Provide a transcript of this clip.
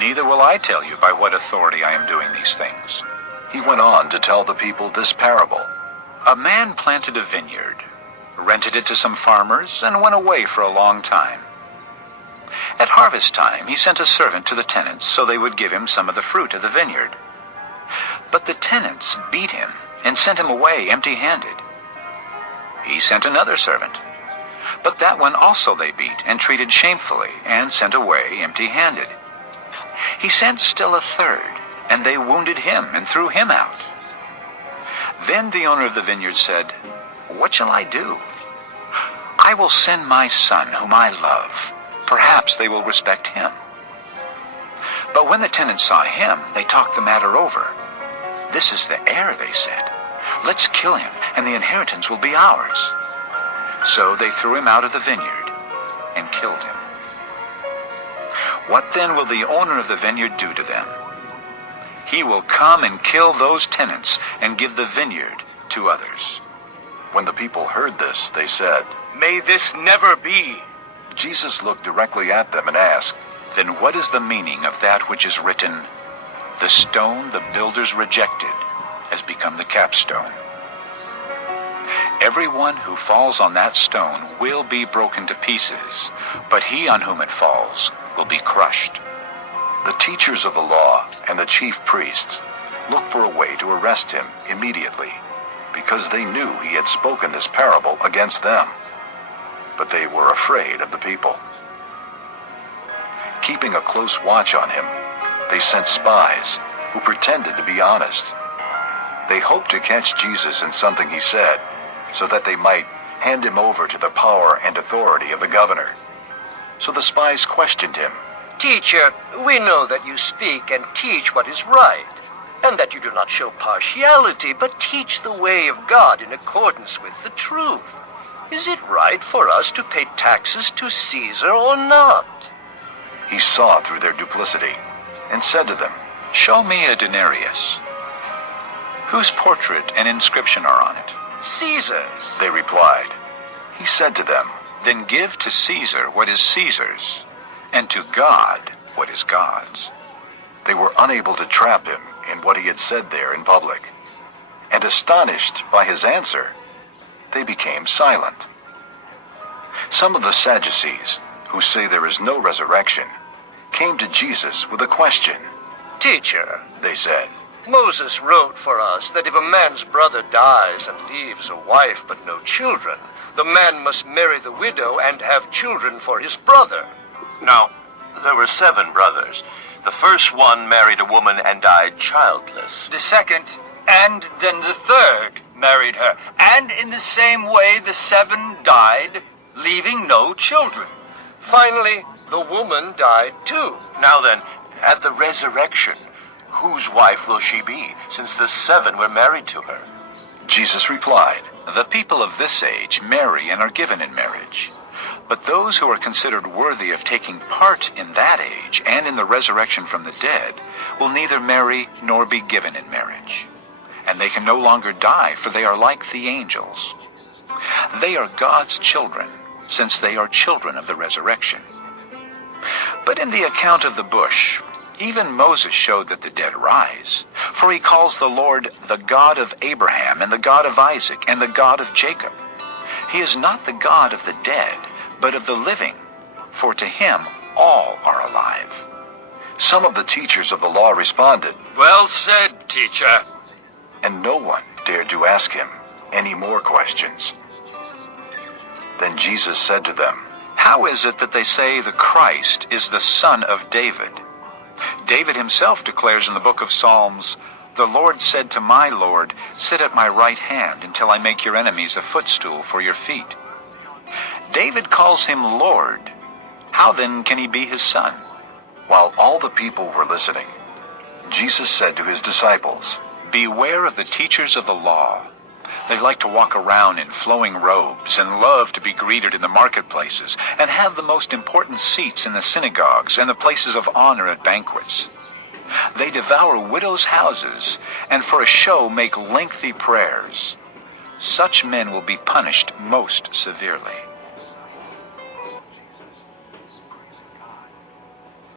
Neither will I tell you by what authority I am doing these things." He went on to tell the people this parable. A man planted a vineyard, rented it to some farmers, and went away for a long time. At harvest time, he sent a servant to the tenants so they would give him some of the fruit of the vineyard. But the tenants beat him and sent him away empty-handed. He sent another servant, but that one also they beat and treated shamefully and sent away empty-handed. He sent still a third, and they wounded him and threw him out. Then the owner of the vineyard said, "What shall I do? I will send my son, whom I love. Perhaps they will respect him." But when the tenants saw him, they talked the matter over. "This is the heir," they said. "Let's kill him, and the inheritance will be ours." So they threw him out of the vineyard and killed him. What then will the owner of the vineyard do to them? He will come and kill those tenants and give the vineyard to others. When the people heard this, they said, "May this never be." Jesus looked directly at them and asked, "Then what is the meaning of that which is written, 'The stone the builders rejected has become the capstone'? Everyone who falls on that stone will be broken to pieces, but he on whom it falls will be crushed." The teachers of the law and the chief priests looked for a way to arrest him immediately, because they knew he had spoken this parable against them. But they were afraid of the people. Keeping a close watch on him, they sent spies who pretended to be honest. They hoped to catch Jesus in something he said, so that they might hand him over to the power and authority of the governor. So the spies questioned him. "Teacher, we know that you speak and teach what is right, and that you do not show partiality, but teach the way of God in accordance with the truth. Is it right for us to pay taxes to Caesar or not?" He saw through their duplicity and said to them, "Show me a denarius. Whose portrait and inscription are on it?" "Caesar's," they replied. He said to them, "Then give to Caesar what is Caesar's, and to God what is God's." They were unable to trap him in what he had said there in public, and astonished by his answer, they became silent. Some of the Sadducees, who say there is no resurrection, came to Jesus with a question. "Teacher," they said, "Moses wrote for us that if a man's brother dies and leaves a wife but no children, the man must marry the widow and have children for his brother." Now, there were 7 brothers. The first one married a woman and died childless. The second, and then the third, married her. And in the same way the 7 died, leaving no children. Finally, the woman died too. Now then, at the resurrection, whose wife will she be, since the 7 were married to her? Jesus replied, "The people of this age marry and are given in marriage. But those who are considered worthy of taking part in that age and in the resurrection from the dead will neither marry nor be given in marriage. And they can no longer die, for they are like the angels. They are God's children, since they are children of the resurrection. But in the account of the bush, even Moses showed that the dead rise, for he calls the Lord the God of Abraham and the God of Isaac and the God of Jacob. He is not the God of the dead, but of the living, for to him all are alive." Some of the teachers of the law responded, "Well said, teacher." and no one dared to ask him any more questions. Then Jesus said to them, "How is it that they say the Christ is the son of David? David himself declares in the book of Psalms, 'The Lord said to my Lord, sit at my right hand until I make your enemies a footstool for your feet.' David calls him Lord. How then can he be his son?" While all the people were listening, Jesus said to his disciples, "Beware of the teachers of the law. They like to walk around in flowing robes and love to be greeted in the marketplaces and have the most important seats in the synagogues and the places of honor at banquets. They devour widows' houses and for a show make lengthy prayers. Such men will be punished most severely.